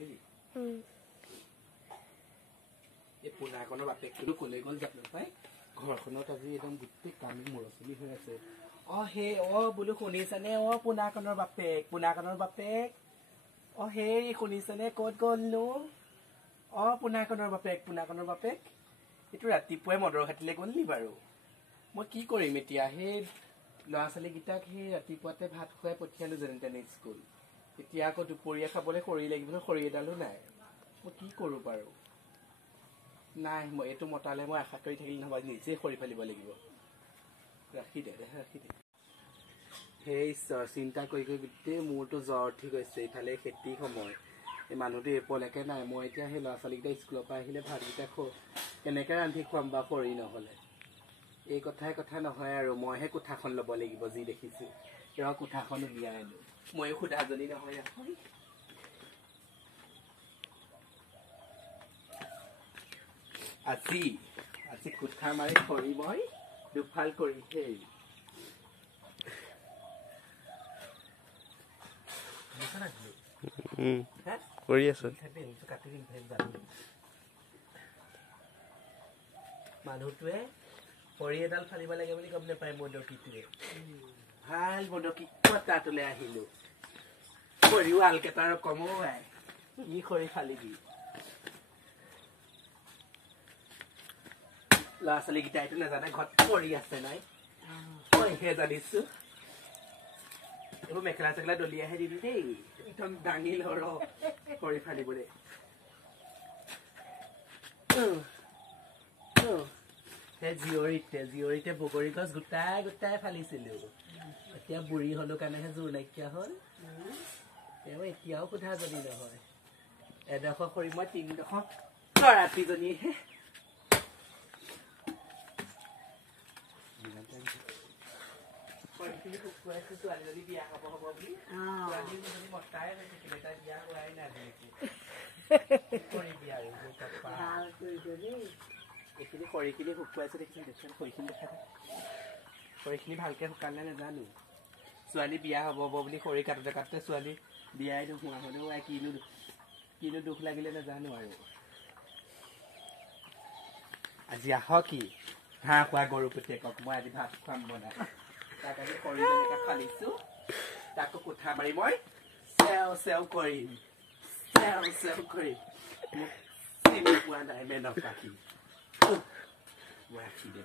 কৰিলি এই পোনাকনৰ বাপেকটো কলে গ'ল যাব নাপায় ঘৰখনত আজি একদম গোটেই কামি মৰচলি হৈ আছে হে বোলো শুনিছানে পোনাকনৰ বাপেক সেই শুনিছানে ক'ত গ'লনো পোনাকনৰ বাপেক এইটো ৰাতিপুৱাই মদৰ ঘাটিলে গ'ল নি বাৰু মই কি কৰিম এতিয়া সেই ল'ৰা ছোৱালীকেইটাক সেই ৰাতিপুৱাতে ভাত খুৱাই পঠিয়ালো যেনে তেনে স্কুল এতিয়া আকৌ দুপৰীয়া খাবলৈ খৰি লাগিব খৰি এডালো নাই মই কি কৰো বাৰু নাই মই এইটো মতালে মই আশা কৰি থাকিলে নহয় নিজে খৰি ফালিব লাগিব ৰাখি দে সেই ঈশ্বৰ চিন্তা কৰি গোটেই মোৰতো জ্বৰ উঠি গৈছে ইফালে খেতি সময় এই মানুহটো এপলৈকে নাই মই এতিয়া সেই ল'ৰা ছোৱালীকেইটা স্কুলৰ পৰা আহিলে ভাতকেইটা কেনেকে ৰান্ধি খুৱাম বা খৰি নহ'লে এই কথা নহয় আৰু মইহে কোঠাখন ল'ব লাগিব যি দেখিছো তেওঁ কোঠাখন উলিয়াই আনো ময়ো সোধাজনী নহয় আজি কোঠা মাৰি খৰি মই দুফাল কৰি সেই কৰি আছো মানুহটোৱে খৰি এডাল ফালিব লাগে বুলি গম নাপায় মদকীটোৱে ভাল মদকী তাতলৈ আহিলো খৰিও আলকেইটাৰ কমো নাই ই খৰি ফালিবি ল'ৰা ছোৱালীকেইটাইতো নাজানে ঘৰত খৰি আছে নাই মইহে জানিছো এইবোৰ মেখেলা চেখেলা দলিয়াহে দিবি দেই একদম দাঙি লৰ খৰি ফালিবলৈ জীয়ৰীতে বগৰী গছ গোটাই ফালিছিলো এতিয়া বুঢ়ী হলো কাৰণেহে জোৰ নাইকিয়া হল তেওঁ এতিয়াও সোধা যদি নহয় এডোখৰ খৰি মই 3ডোখৰ ৰাতিজনীহে ছোৱালীজনী বিয়া হব বুলি ছোৱালীজনী মতাই থাকিলে তাই বিয়া হোৱাই নাই কৰিবি আৰু এইখিনি খৰিখিনি শুকুৱাইছে দেখিছে খৰিখিনি দেখা খৰিখিনি ভালকে শুকালে নাজানো ছোৱালী বিয়া হব বুলি খৰি কাটোতে ছোৱালী বিয়াই নোহোৱা হলেও কিনো দুখ লাগিলে নাজানো আৰু আজি আহক কি ঘাঁহ খোৱা গৰু পুতেকক মই আজি ভাত খুৱাম বনাই তাক আজি খৰি যেনেকে ফালিছো তাকো কোঠা মাৰি মই চেও কৰিম মোক চিনি পোৱা নাই মেনক পাখি ৰাখি দে